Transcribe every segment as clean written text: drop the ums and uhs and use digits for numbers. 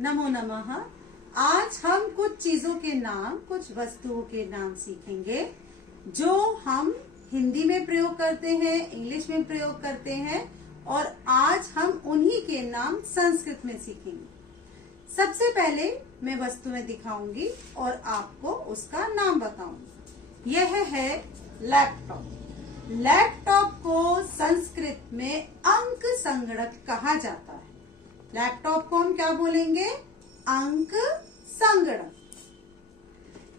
नमो नमः। आज हम कुछ चीजों के नाम, कुछ वस्तुओं के नाम सीखेंगे जो हम हिंदी में प्रयोग करते हैं, इंग्लिश में प्रयोग करते हैं और आज हम उन्हीं के नाम संस्कृत में सीखेंगे। सबसे पहले मैं वस्तुएं दिखाऊंगी और आपको उसका नाम बताऊंगी। यह है लैपटॉप। लैपटॉप को संस्कृत में अंक संगणक कहा जाता है। लैपटॉप को हम क्या बोलेंगे? अंक संगणक।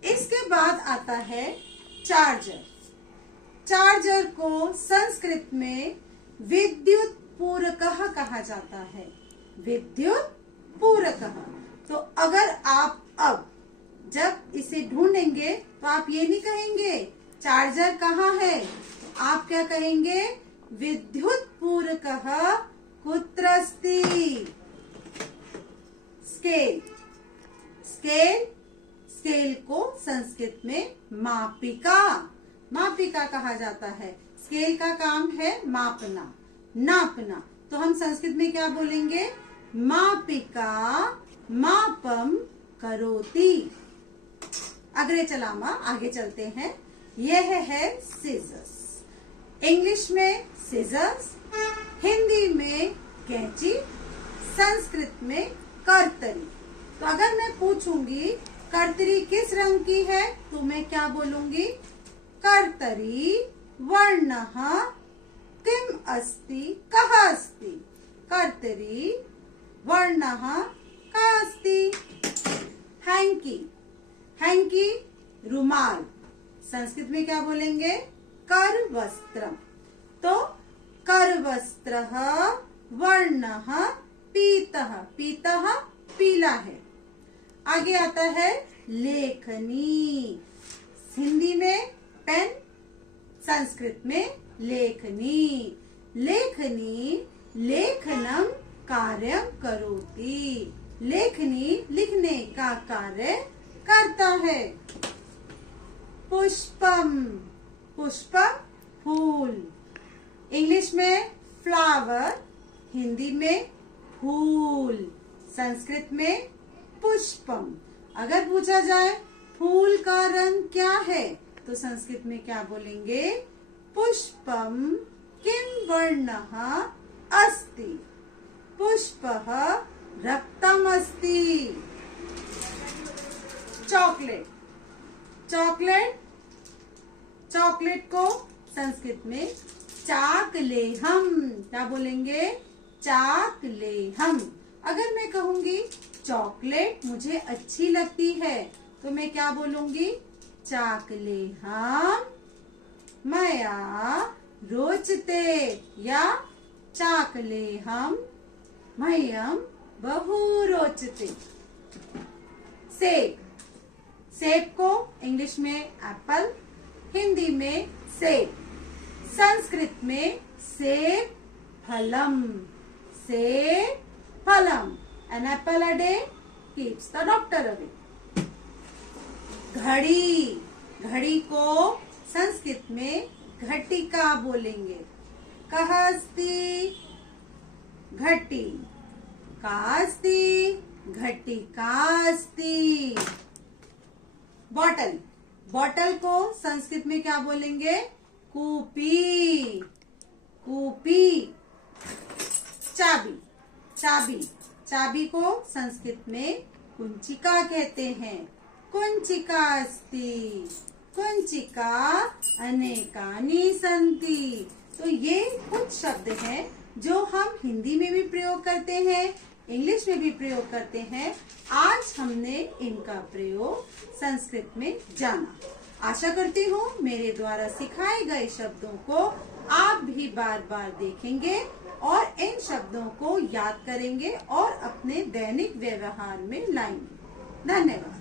इसके बाद आता है चार्जर। चार्जर को संस्कृत में विद्युत पूरकः कहा जाता है। विद्युत पूरकः। तो अगर आप अब जब इसे ढूंढेंगे तो आप ये नहीं कहेंगे चार्जर कहाँ है, आप क्या कहेंगे? विद्युत पूरकः कुत्र अस्ति। स्केल। स्केल स्केल को संस्कृत में मापिका मापिका कहा जाता है। स्केल का काम है मापना, नापना। तो हम संस्कृत में क्या बोलेंगे? मापिका मापम करोति। अग्रे चलामा, आगे चलते हैं। यह है सीजर्स। इंग्लिश में सीजर्स, हिंदी में कैंची, संस्कृत में कर्तरी। तो अगर मैं पूछूंगी कर्तरी किस रंग की है तो मैं क्या बोलूंगी? कर्तरी वर्णः किम अस्ति कः अस्ति। कर्तरी वर्णः कः अस्ति। हैंकी। हैंकी रुमाल। संस्कृत में क्या बोलेंगे? करवस्त्रम। तो करवस्त्रः वर्णः पीतः। पीतः पीला है। आगे आता है लेखनी। हिंदी में पेन, संस्कृत में लेखनी। लेखनी लेखनम कार्यम करोति। लेखनी लिखने का कार्य करता है। पुष्पम। पुष्पम फूल। इंग्लिश में फ्लावर, हिंदी में फूल, संस्कृत में पुष्पम। अगर पूछा जाए फूल का रंग क्या है तो संस्कृत में क्या बोलेंगे? पुष्पम किम वर्णः अस्ति। पुष्पः रक्तम अस्ति। चॉकलेट। चॉकलेट चॉकलेट को संस्कृत में चाकलेहम। क्या बोलेंगे? चाकलेहम। अगर मैं कहूंगी चॉकलेट मुझे अच्छी लगती है तो मैं क्या बोलूंगी? चाकलेहम मया रोचते या चाकलेहम मह्यम बहु रोचते। सेब। सेब को इंग्लिश में एप्पल, हिंदी में सेब, संस्कृत में सेब फलम। सेब फलम। An apple a day keeps the doctor away. घड़ी। घड़ी को संस्कृत में घटिका बोलेंगे। कः अस्ति घटी। का अस्ति घटिका अस्ति। बॉटल। बॉटल को संस्कृत में क्या बोलेंगे? कूपी। कूपी। चाबी। चाबी। चाबी को संस्कृत में कुंचिका कहते हैं। कुंचिका अस्ति। कुंचिका अनेकानि सन्ति। तो ये कुछ शब्द हैं जो हम हिंदी में भी प्रयोग करते हैं, इंग्लिश में भी प्रयोग करते हैं। आज हमने इनका प्रयोग संस्कृत में जाना। आशा करती हूँ मेरे द्वारा सिखाए गए शब्दों को आप भी बार बार देखेंगे और इन शब्दों को याद करेंगे और अपने दैनिक व्यवहार में लाएंगे। धन्यवाद।